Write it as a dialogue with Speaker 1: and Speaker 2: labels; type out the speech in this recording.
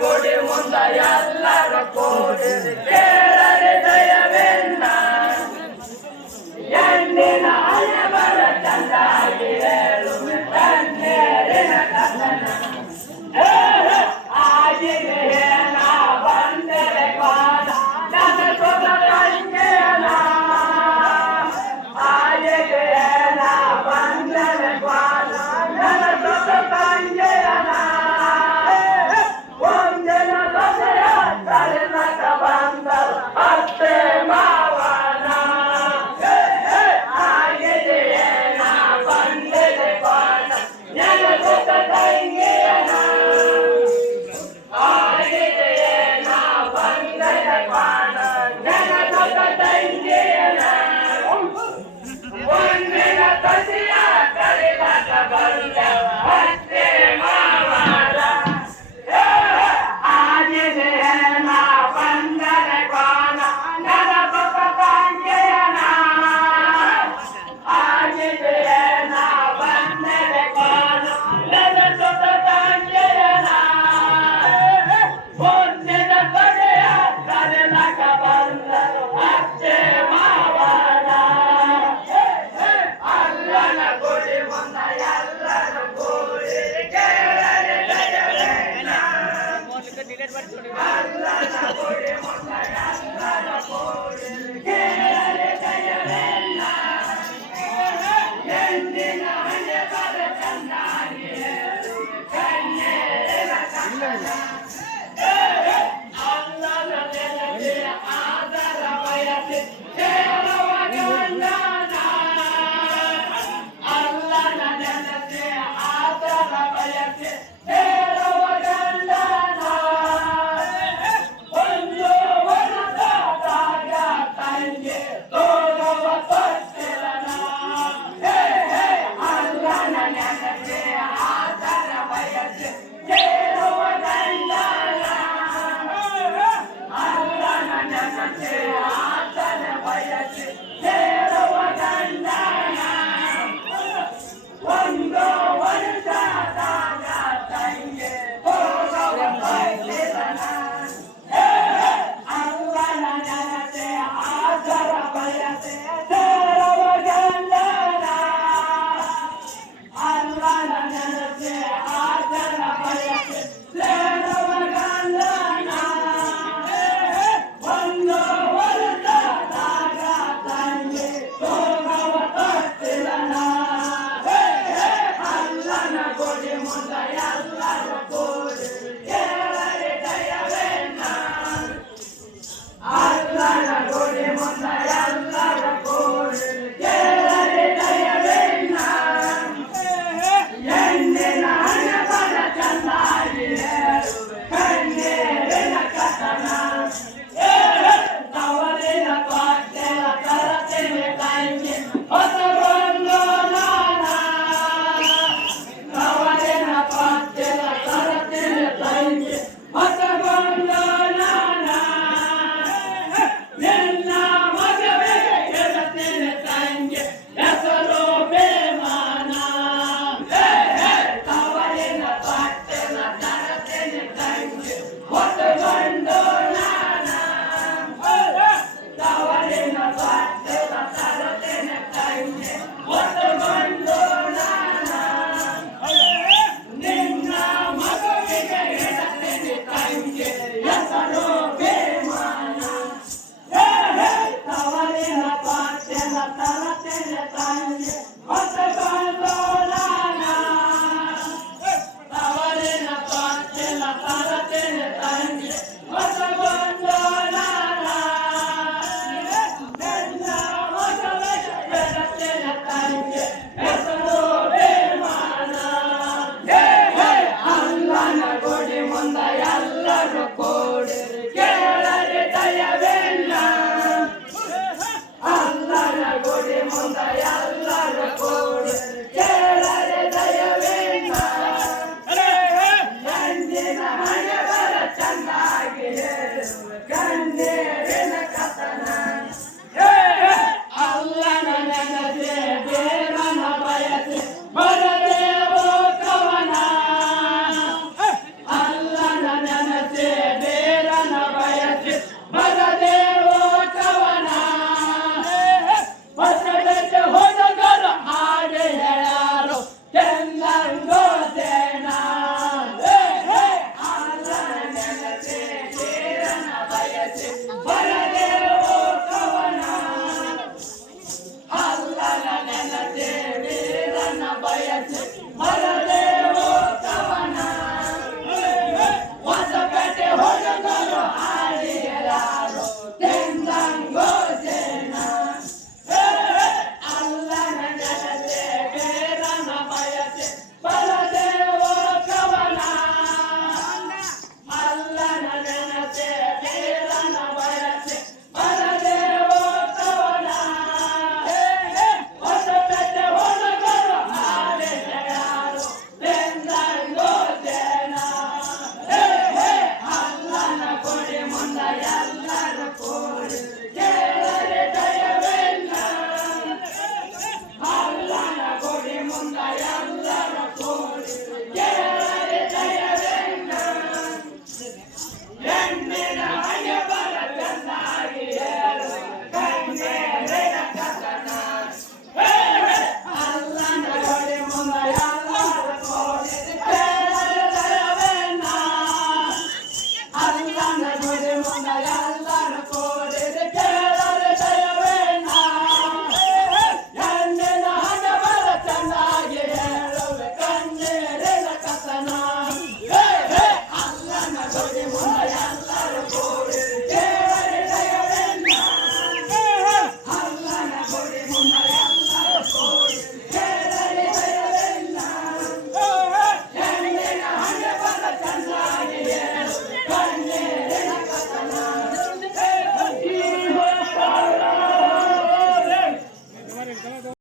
Speaker 1: கோடு முந்தைய கோடு Yeah.